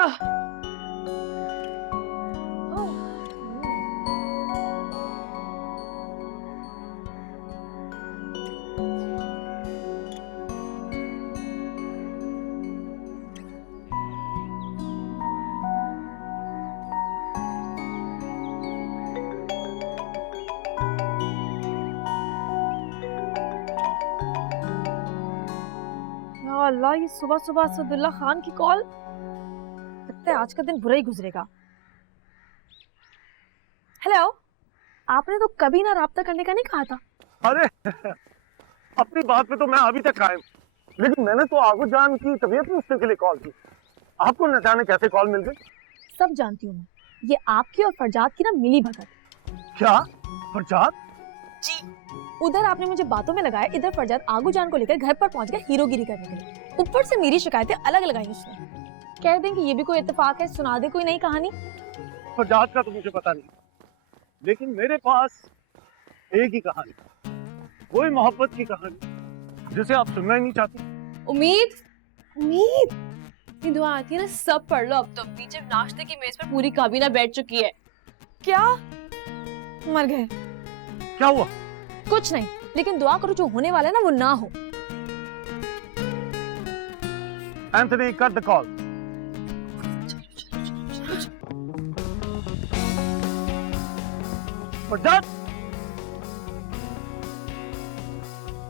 अल्लाह, ये सुबह सुबह असदुल्ला खान की कॉल। लगता है आज का दिन बुरा ही गुजरेगा। हेलो, आपने तो कभी ना राब्ता करने का नहीं कहा था। अरे अपनी बात पे तो मैं अभी तक कायम, लेकिन मैंने तो आगो जान की तबीयत पूछने के लिए कॉल की। आपको न जाने कैसे कॉल मिल गई। सब जानती हूँ मैं, ये आपकी और फरजाद की ना मिली भगत। क्या फरजाद? जी, उधर आपने मुझे बातों में लगाया, इधर फरजाद आगू जान को लेकर घर पर पहुंच गया हीरोगिरी करने के लिए। ऊपर से मेरी शिकायतें अलग लगाई उसने। कह दें कि ये भी कोई इत्तेफाक है, सुना दे कोई नई कहानी। फरजाद का तो मुझे पता नहीं, लेकिन मेरे पास एक ही कहानी, वही मोहब्बत की कहानी जिसे आप सुनना ही नहीं चाहते। उम्मीद, उम्मीद ये दुआ आती है ना, सब पढ़ लो अब तो। पीछे नाश्ते की मेज पर पूरी काबीना बैठ चुकी है। क्या मर गए? क्या हुआ? कुछ नहीं, लेकिन दुआ करो जो होने वाला है ना वो ना हो। Anthony, cut the call. Farzad,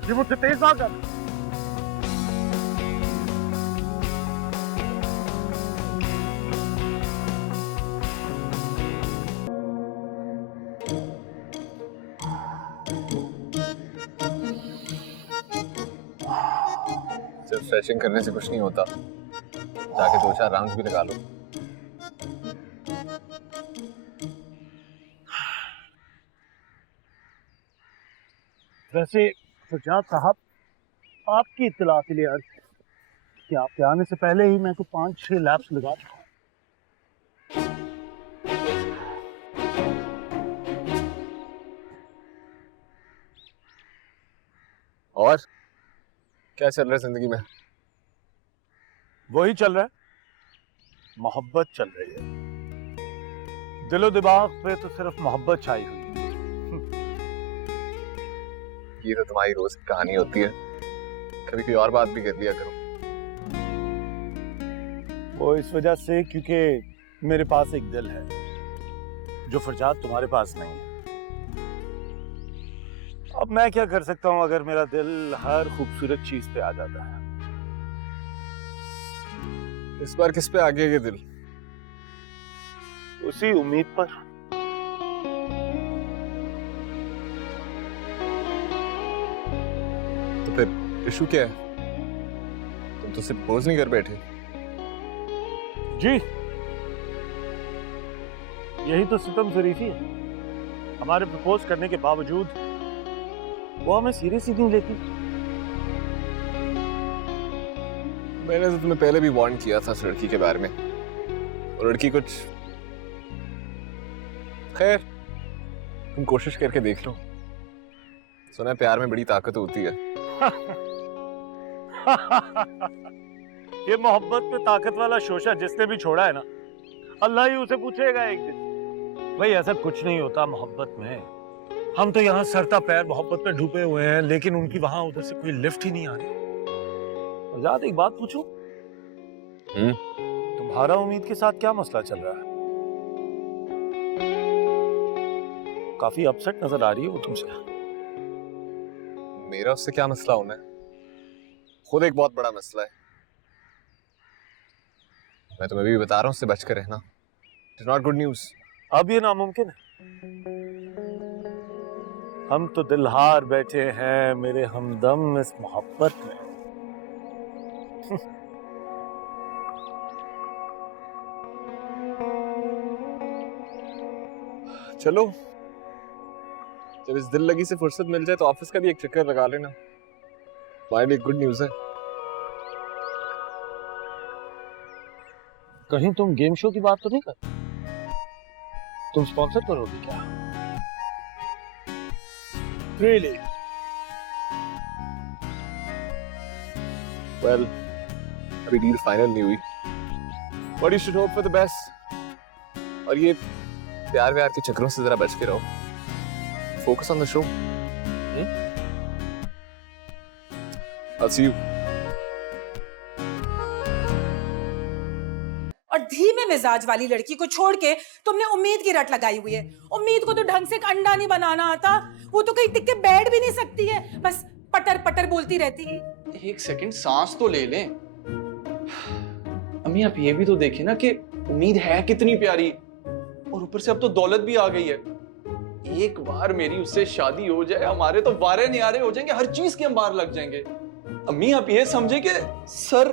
ये मुझसे तेज बात कर। सिर्फ स्ट्रेचिंग करने से कुछ नहीं होता, जाके 2-4 राउंड्स भी लगा लो। वैसे फरजाद साहब, आपकी इत्तला के लिए अर्ज है कि आपके आने से पहले ही मैं को 5-6 लैप्स लगा चुका हूं। और क्या चल रहा है जिंदगी में? वही चल रहा है, मोहब्बत चल रही है। दिलो दिमाग पे तो सिर्फ मोहब्बत छाई हुई है। ये तो तुम्हारी रोज की कहानी होती है, कभी कोई और बात भी कर लिया करो। वो इस वजह से क्योंकि मेरे पास एक दिल है जो फरजाद तुम्हारे पास नहीं है। अब मैं क्या कर सकता हूं अगर मेरा दिल हर खूबसूरत चीज पे आ जाता है। इस बार किस पे आ गया ये दिल? उसी उम्मीद पर। तो फिर इशू क्या है? तुम तो सिर्फ प्रपोज नहीं कर बैठे। जी, यही तो सितम ज़रीफ़ी है। हमारे प्रपोज करने के बावजूद वो हमें सीरियस ही नहीं लेती। मैंने तो तुम्हें पहले भी वार्न किया था इस लड़की के बारे में, और लड़की कुछ, खैर तुम कोशिश करके देख लो। सुना है प्यार में बड़ी ताकत होती है। ये मोहब्बत पे ताकत वाला शोशा जिसने भी छोड़ा है ना, अल्लाह ही उसे पूछेगा एक दिन। भाई ऐसा कुछ नहीं होता मोहब्बत में। हम तो यहाँ सरता पैर मोहब्बत में डूबे हुए हैं, लेकिन उनकी वहां उधर से कोई लिफ्ट ही नहीं आ रही। आजाद, एक बात पूछूं? तुम्हारा उम्मीद के साथ क्या मसला चल रहा है? काफी अपसेट नजर आ रही है वो तुमसे। मेरा उससे क्या मसला होना है? खुद एक बहुत बड़ा मसला है। मैं तुम्हें भी बता रहा हूँ, उससे बचकर रहना। It's not good news. अब ये नामुमकिन है। हम तो दिलहार बैठे हैं मेरे हमदम इस मोहब्बत में। चलो, जब इस दिल लगी से फुर्सत मिल जाए तो ऑफिस का भी एक चक्कर लगा लेना। हमारे लिए गुड न्यूज़ है। कहीं तुम गेम शो की बात तो नहीं कर? तुम स्पॉन्सर करोगे क्या? Really? वेल, अभी डील फाइनल नहीं हुई, But you should hope for the best. और ये प्यार व्यार के चक्करों से जरा बच के रहो. Focus on the show. I'll see you. और धीमे मिजाज वाली लड़की को छोड़ के तुमने उम्मीद की रट लगाई हुई है। उम्मीद को तो ढंग से एक अंडा नहीं बनाना आता, वो तो कहीं टिक के बैठ भी नहीं सकती है, बस पटर पटर बोलती रहती है। एक सेकंड सांस तो ले लें। अम्मी आप ये भी तो देखें ना कि उम्मीद है कितनी प्यारी, और ऊपर से अब तो दौलत भी आ गई है। एक बार मेरी उससे शादी हो जाए, हमारे तो वारे नियारे हो जाएंगे, हर चीज के अंबार लग जाएंगे। अम्मी आप ये समझे कि सर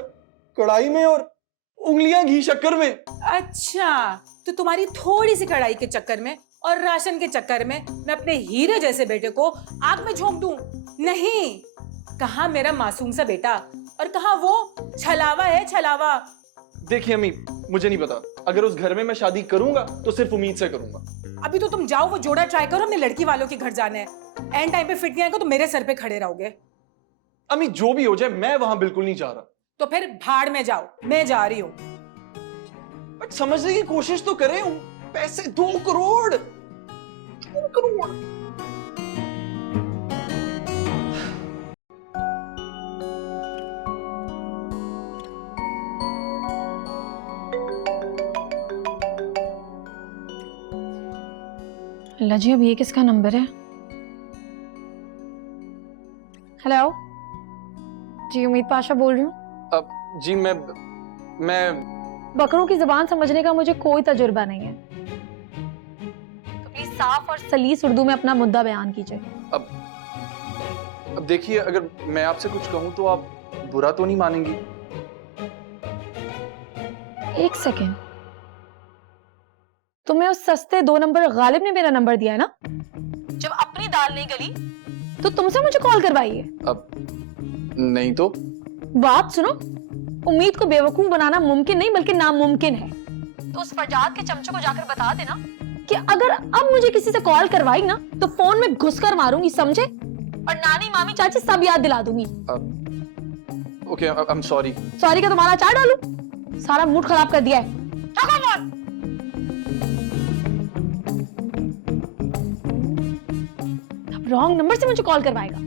कढ़ाई में और उंगलियां घी शक्कर में। अच्छा, तो तुम्हारी थोड़ी सी कढ़ाई के चक्कर में और राशन के चक्कर में मैं अपने हीरे जैसे बेटे को आग में झोंक दूं? नहीं, कहाँ मेरा मासूम सा बेटा और कहाँ वो छलावा है, छलावा। देखिए अम्मी, मुझे नहीं पता, अगर उस घर में मैं शादी करूंगा तो सिर्फ उम्मीद से करूंगा। अभी तो तुम जाओ, वो जोड़ा ट्राई करो, हमने लड़की वालों के घर जाना है। एंड टाइम पे फिट नहीं आएगा तो मेरे सर पे खड़े रहोगे। अम्मी जो भी हो जाए, मैं वहां बिल्कुल नहीं जा रहा। तो फिर भाड़ में जाओ, मैं जा रही हूँ। बट समझने की कोशिश तो करें, पैसे 2 करोड़। 2 करोड़। अल्लाह जी, अब ये किसका नंबर है? हेलो जी, उम्मीद पाशा बोल रही हूँ। अब जी मैं बकरों की जुबान समझने का मुझे कोई तजुर्बा नहीं है, तो प्लीज साफ और सलीस उर्दू में अपना मुद्दा बयान कीजिए। अब देखिए, अगर मैं आपसे कुछ कहूं तो आप बुरा तो नहीं मानेंगी? एक सेकेंड, तुम्हें उस सस्ते 2 नंबर गालिब ने मेरा नंबर दिया है ना? जब अपनी दाल नहीं गली तो तुमसे मुझे कॉल करवाई है। अब नहीं तो बात सुनो, उम्मीद को बेवकूफ बनाना मुमकिन नहीं बल्कि नामुमकिन है। तो उस फरजाद के चमचे को जाकर बता देना कि अगर अब मुझे किसी से कॉल करवाई ना तो फोन में घुसकर मारूंगी, समझे? और नानी मामी चाची सब याद दिला दूंगी। Okay, I am sorry. Sorry का तुम्हारा अचार डालूं? सारा मूड खराब कर दिया है। रखो फोन। अब रॉन्ग नंबर से मुझे कॉल करवाएगा।